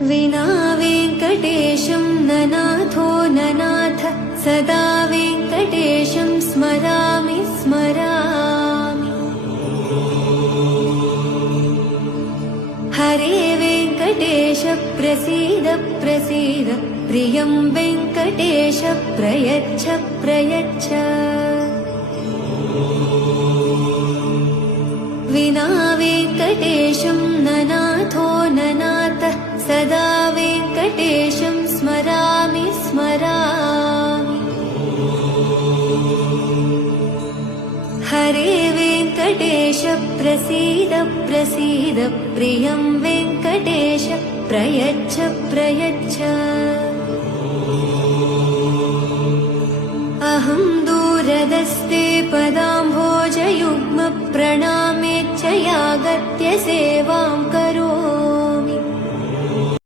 विना वेङ्कटेशं ननाथो ननाथ सदा वेङ्कटेशं स्मरामि स्मरामि। हरे वेङ्कटेश प्रसीद प्रसीद प्रियं वेङ्कटेश प्रयच्छ प्रयच्छ। विना वेङ्कटेशं ननाथो ननाथ सदा वेङ्कटेशं स्मरामि स्मरामि। हरे वेङ्कटेश प्रसीद प्रसीद प्रियं वेङ्कटेश प्रयच्छ प्रयच्छ। अहं दूरदस्ते पदाम्भोजयुग्म प्रणामेच्छ यागत्य सेवां करोमि।